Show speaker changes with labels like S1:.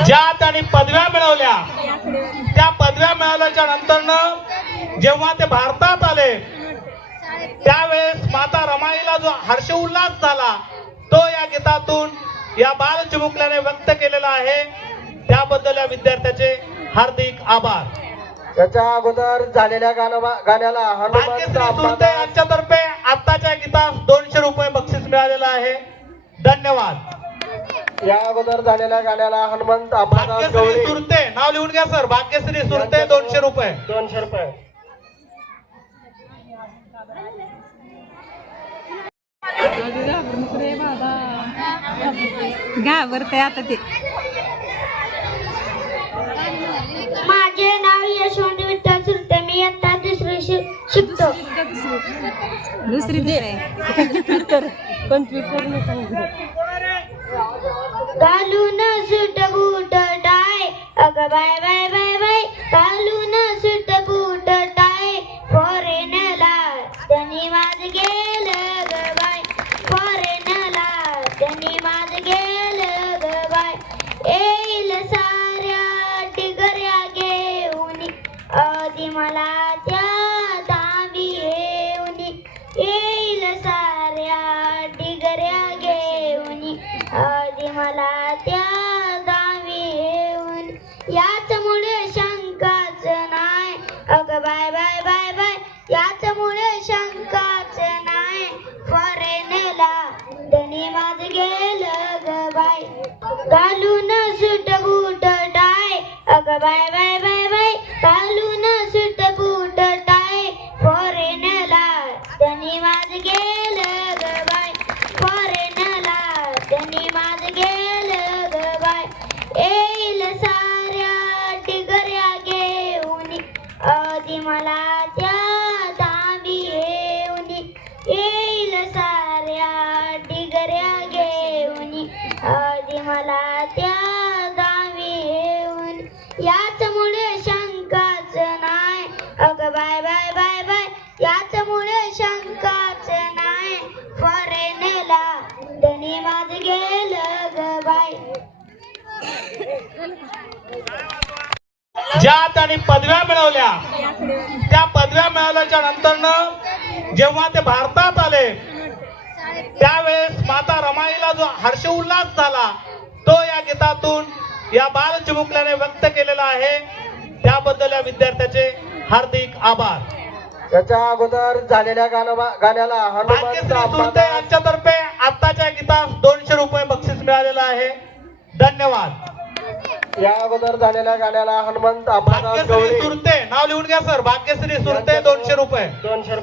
S1: ज्या त्यांनी पदव्या मिळवल्या त्या पदव्या मिळवल्याच्या नंतरनं जेव्हा ते भारतात आले त्यावेळेस माता रमाईला जो हर्षोल्लास झाला तो या गीतातून या बाल चिमुकल्याने व्यक्त केलेला आहे. त्याबद्दल या विद्यार्थ्याचे हार्दिक आभार.
S2: याच्या अगोदर झालेल्या गाणं गाण्याला
S1: यांच्यातर्फे आत्ताच्या गीतास दोनशे रुपये बक्षीस मिळालेलं आहे. धन्यवाद.
S2: या अगोदर झालेल्या गाण्याला हनुमंत अंबादास
S1: भाग्यश्री
S2: गवळी.
S1: सुरते. नाव लिहून घ्या सर. भाग्यश्री सुरते दोनशे रुपये.
S2: दोनशे रुपये.
S3: घाबरते आता ते.
S4: माझे नाव यशवंत विठ्ठल सुरते. मी इयत्ता दुसरी शि- शिकतो.
S3: दुसरी दे
S4: घालून सुट बूट टाय. अग बाय बाय बाय बाय. घालून सुट बूट टाय. फॉरेनला त्यांनी माझ गेलं ग बाय. फॉरेनला त्यांनी माझ गेलं ग बाय. येईल साऱ्या टिगऱ्या घेऊन. आधी मला याचमुळे शंकाच नाही. अग बाय बाय बाय बाय. याचमुळे शंकाच नाही. फॉरेनला धनी माझ गेलं ग बाय घालून सुट बूट टाय अग बाय बाय बाय.
S1: ज्या त्यांनी पदव्या मिळवल्या त्या पदव्या मिळवल्याच्या नंतरनं जेव्हा ते भारतात आले त्यावेळेस माता रमाईला जो हर्षोल्लास झाला तो या गीतातून या बाल चिमुकल्याने व्यक्त केलेला आहे. त्याबद्दल या विद्यार्थ्याचे हार्दिक आभार.
S2: याच्या अगोदर झालेल्या गाणं गाण्याला
S1: यांच्यातर्फे आत्ताच्या गीतास दोनशे रुपये बक्षीस मिळालेलं आहे. धन्यवाद.
S2: या अगोदर झालेल्या गाण्याला हनुमंत अंबादास
S1: भाग्यश्री
S2: गवळी
S1: सुरते. नाव लिहून घ्या सर. भाग्यश्री सुरते दोनशे रुपये.
S2: दोनशे